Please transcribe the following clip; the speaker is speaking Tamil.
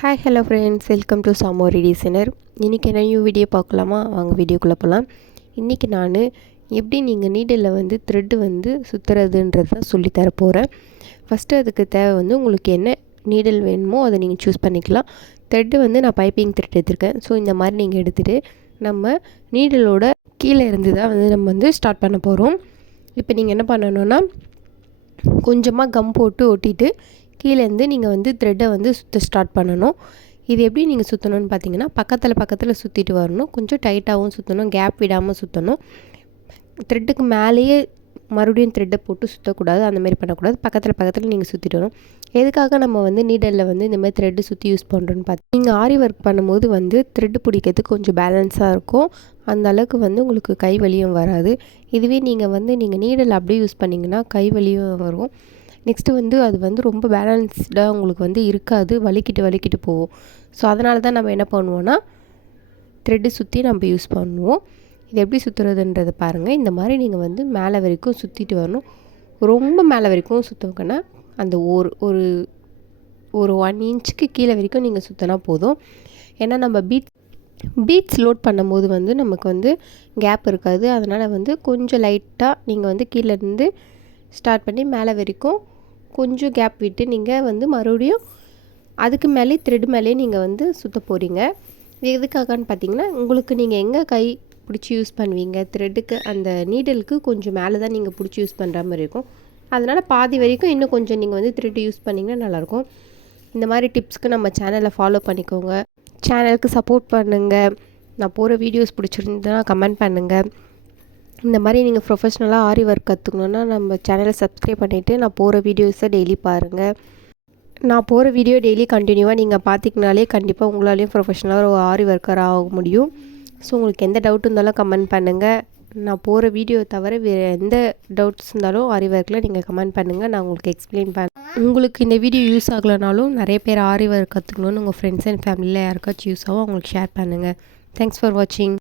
Hi hello friends, welcome to சாமோரி டிசைனர். இன்றைக்கி என்ன நியூ வீடியோ பார்க்கலாமா? வாங்க வீடியோக்குள்ளே போகலாம். இன்றைக்கி நான் எப்படி நீங்கள் நீடில் த்ரெட்டு சுற்றுறதுன்றது தான் சொல்லித்தர போகிறேன். ஃபஸ்ட்டு அதுக்கு தேவை உங்களுக்கு என்ன நீடில் வேணுமோ அதை நீங்கள் சூஸ் பண்ணிக்கலாம். த்ரெட்டு நான் பைப்பிங் த்ரெட் எடுத்திருக்கேன். ஸோ இந்த மாதிரி நீங்கள் எடுத்துகிட்டு நம்ம நீடிலோட கீழே இருந்து தான் நம்ம ஸ்டார்ட் பண்ண போகிறோம். இப்போ நீங்கள் என்ன பண்ணணுன்னா, கொஞ்சமாக கம் போட்டு ஒட்டிட்டு கீழேருந்து நீங்கள் த்ரெட்டை சுற்ற ஸ்டார்ட் பண்ணணும். இது எப்படி நீங்கள் சுற்றணும்னு பார்த்தீங்கன்னா, பக்கத்தில் சுற்றிட்டு வரணும். கொஞ்சம் டைட்டாகவும் சுற்றணும், கேப் விடாமல் சுற்றணும். த்ரெட்டுக்கு மேலேயே மறுபடியும் த்ரெட்டை போட்டு சுற்றக்கூடாது, அந்தமாரி பண்ணக்கூடாது. பக்கத்தில் நீங்கள் சுற்றிட்டு வரணும். எதுக்காக நம்ம நீடலில் இந்தமாதிரி த்ரெட்டு சுற்றி யூஸ் பண்ணுறோன்னு பார்த்து, நீங்கள் ஆரி ஒர்க் பண்ணும்போது த்ரெட்டு பிடிக்கிறதுக்கு கொஞ்சம் பேலன்ஸாக இருக்கும். அந்த அளவுக்கு உங்களுக்கு கை வலியும் வராது. இதுவே நீங்கள் நீங்கள் நீடல் அப்படியே யூஸ் பண்ணிங்கன்னா கை வலியும் வரும். நெக்ஸ்ட்டு அது ரொம்ப பேலன்ஸ்டாக உங்களுக்கு இருக்காது, வலிக்கிட்டு போகும். ஸோ அதனால தான் நம்ம என்ன பண்ணுவோன்னா, த்ரெட்டு சுற்றி நம்ம யூஸ் பண்ணுவோம். இது எப்படி சுற்றுறதுன்றதை பாருங்கள். இந்த மாதிரி நீங்கள் மேலே வரைக்கும் சுற்றிட்டு வரணும். ரொம்ப மேலே வரைக்கும் சுற்றுங்கன்னா அந்த ஒரு 1 இன்ச்சுக்கு கீழே வரைக்கும் நீங்கள் சுற்றினா போதும். ஏன்னா நம்ம பீட்ஸ் லோட் பண்ணும்போது நமக்கு கேப் இருக்காது. அதனால் கொஞ்சம் லைட்டாக நீங்கள் கீழேருந்து ஸ்டார்ட் பண்ணி மேலே வரைக்கும் கொஞ்சம் கேப் விட்டு நீங்கள் மறுபடியும் அதுக்கு மேலே த்ரெட் மேலே நீங்கள் சுற்ற போகிறீங்க. இது எதுக்காகன்னு பார்த்தீங்கன்னா, உங்களுக்கு நீங்கள் எங்கே கை பிடிச்சி யூஸ் பண்ணுவீங்க, த்ரெட்டுக்கு அந்த நீடலுக்கு கொஞ்சம் மேலே தான் நீங்கள் பிடிச்சி யூஸ் பண்ணுற மாதிரி இருக்கும். அதனால் பாதி வரைக்கும் இன்னும் கொஞ்சம் நீங்கள் த்ரெட் யூஸ் பண்ணிங்கன்னா நல்லாயிருக்கும். இந்த மாதிரி டிப்ஸ்க்கு நம்ம சேனலை ஃபாலோ பண்ணிக்கோங்க. சேனலுக்கு சப்போர்ட் பண்ணுங்கள். நான் போகிற வீடியோஸ் பிடிச்சிருந்ததுன்னா கமெண்ட் பண்ணுங்கள். இந்த மாதிரி நீங்கள் ப்ரொஃபஷ்னலாக ஆரி ஒர்க் கற்றுக்கணுன்னா நம்ம சேனலை சப்ஸ்கிரைப் பண்ணிவிட்டு நான் போகிற வீடியோஸை டெய்லி பாருங்கள். நான் போகிற வீடியோ டெய்லி கண்டினியூவாக நீங்கள் பார்த்திங்கனாலே கண்டிப்பாக உங்களாலேயும் ப்ரொஃபஷ்னலாக ஒரு ஆரி ஒர்க்கர் ஆக முடியும். ஸோ உங்களுக்கு எந்த டவுட் இருந்தாலும் கமெண்ட் பண்ணுங்கள். நான் போகிற வீடியோ தவிர வேறு எந்த டவுட்ஸ் இருந்தாலும் ஆரி ஒர்க்கில் நீங்கள் கமெண்ட் பண்ணுங்கள், நான் உங்களுக்கு எக்ஸ்பிளைன் பண்ணேன். உங்களுக்கு இந்த வீடியோ யூஸ் ஆகலைனாலும் நிறைய பேர் ஆரி ஒர்க் கற்றுக்கணுன்னு உங்கள் ஃப்ரெண்ட்ஸ் அண்ட் ஃபேமிலியில் யாருக்காச்சும் யூஸ் ஆகும், அவங்களுக்கு ஷேர் பண்ணுங்கள். தேங்க்ஸ் ஃபார் வாட்சிங்.